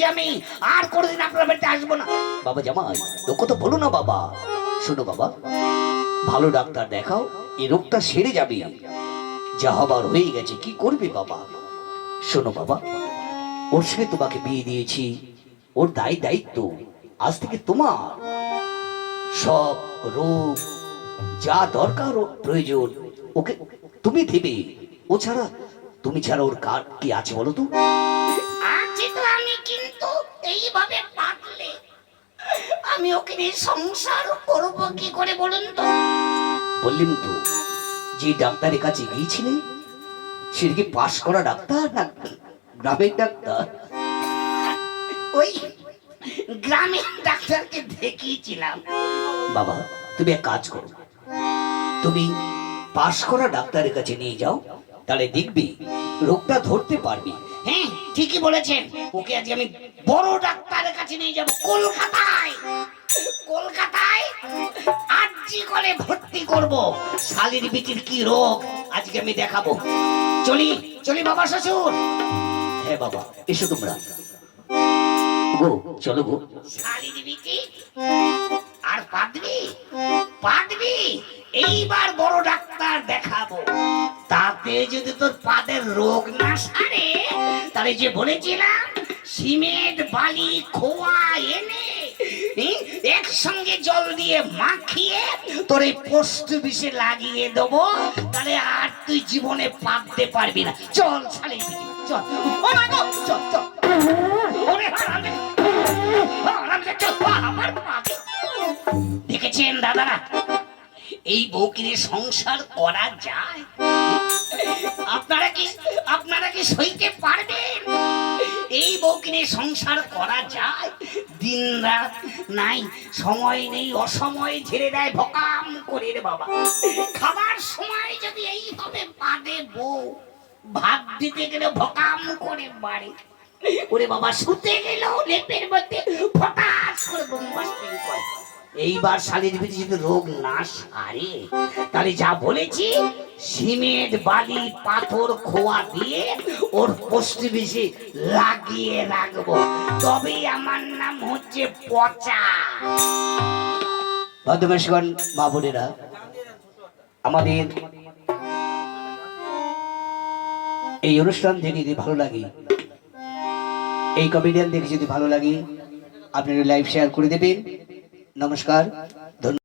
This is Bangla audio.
আমি, আর কোনোদিন আপনার বাড়িতে আসব না। বাবা জামাই তোকে তো বলো না বাবা। শোনো বাবা, ভালো ডাক্তার দেখাও, এই রোগটা সেরে যাবে। যা হবার হয়ে গেছে, কি করবে বাবা? শোনো বাবা, ওর সঙ্গে তোমাকে বিয়ে দিয়েছি, ওর দায় দায়িত্ব, আজ থেকে তোমার। সব রোগ, যা দরকার প্রয়োজন, ওকে তুমি দেবে। ও ছাড়া, তুমি ছাড়া ওর কার কি আছে বলো তো? আমি ওকে নিয়ে সংসার করব কি করে বলুন তো? বললেন তো যে ডাক্তারের কাছে গিয়েছিলেন সে কি পাশ করা ডাক্তার না গ্রামের ডাক্তার? ওই গ্রামের ডাক্তারকে দেখিয়েছিলাম। বাবা তুমি এক কাজ করো। তুমি পাশ করা ডাক্তারের কাছে নিয়ে যাও তাহলে দেখবি রোগটা ধরতে পারবি। হ্যাঁ ঠিকই বলেছেন। ওকে আজকে আমি বড় ডাক্তারের কাছে নিয়ে যাব কলকাতায়। কলকাতায় আরজি করে ভর্তি করব। শালির বিটির কি রোগ? আজকে আমি দেখাবো। চলি চলি বাবা শ্বশুর। হ্যাঁ বাবা, এসো তোমরা। গো, চলো গো। শালির বিটি আর পাদবি পাদবি, এইবার বড় ডাক্তার দেখাবো। তাতে যদি তোর পাদের রোগ না সারে, তাহলে যে বলেছিলাম সিমেন্ট, বালি, খোয়া এনে একসঙ্গে জল দিয়ে মাখিয়ে তোর এই পোস্ট বিষে লাগিয়ে দেবো। তাহলে আর তুই জীবনে পাততে পারবি না। চল বিটি চল। ও গো, চল চল। ওরে হারামে হারামে চল আমার দেখেছেন দাদারা? এই বউকে সংসার করা যায়। আপনারা কি আপনারা কি সইতে পারবেন? বউকে নিয়ে সংসার করা যায়। দিন রাত নাই, সময় নেই, অসময় ঝেড়ে দেয় ভকাম করে রে বাবা। খাবার সময় যদি এইভাবে বাদে বউ। ভাত দিতে গেলে ভকাম করে বাড়ে। ওরে বাবা, শুতে গেলেও লেপের মধ্যে ফটাস করে বোমবাস্টিং করে। এইবার শালির ভিতরে যদি রোগ না সারে, তাহলে যা বলেছি, সিমেন্ট, বালি, পাথর, খোয়া দিয়ে ওর পোস্ট বেশি লাগিয়ে রাখব। তবে আমার নাম হচ্ছে পচা। ভদ্রবেশগণ মা বোনেরা, আমাদের এই অনুষ্ঠান দেখে যদি ভালো লাগে, এই কমেডিয়ান দেখে যদি ভালো লাগে, আপনারা লাইভ শেয়ার করে দেবেন। નમસ્કાર.